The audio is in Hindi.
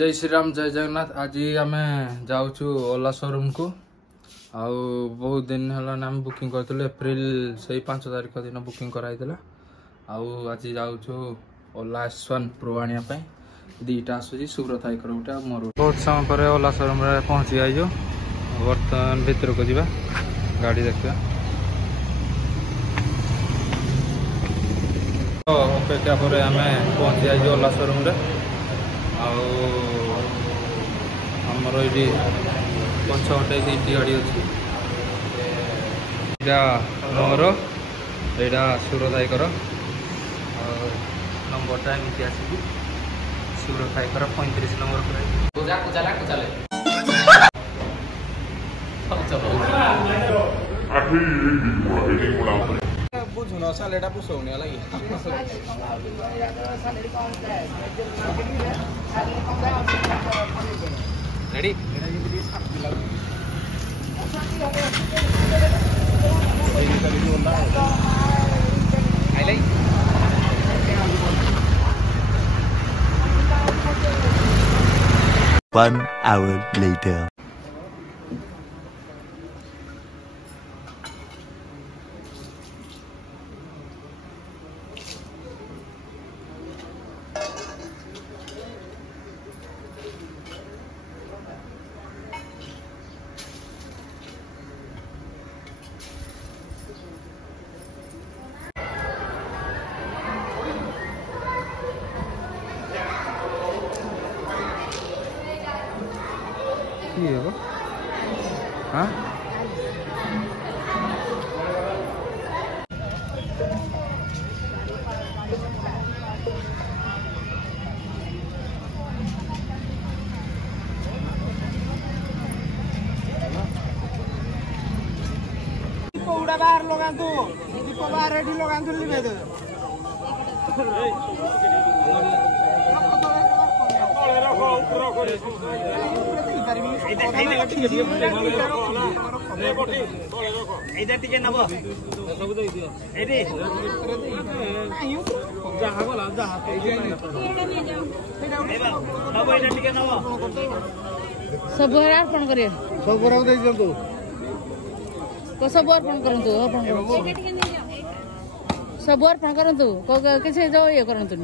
जय श्री राम जय जगन्नाथ। आज आम जाऊँ ओला शोरूम को आउ बहुत दिन है आम बुकिंग करते एप्रिल से 5 तारिख दिन बुकिंग कराई आज जाऊँ ओला S1 प्रो आने दीटा आसूँ सुब्रत हाइकर गोटे मोर बहुत समय पर ओला शोरूम पहुँची जाइए। बर्तमान भीतर को जा गाड़ी देखा अपेक्षा पर आम पहुँची जाइए ओला शोरूम आमर ये पंच घंटे दीटी गाड़ी अच्छी मोर यहाँ सुब्रत हाइकर नंबरटा एमती आसिक सुब्रत हाइकर 35 नंबर बुझुन सालेटा पुसौने लगी रेडी 1 hour later. हाँ बाहर लगा तू दीप बाहर रेडी लगा तू लिबे दे सब अर्पण कर सब अर्पण करतु सब अर्पण करतु किसी जाओ ये करतु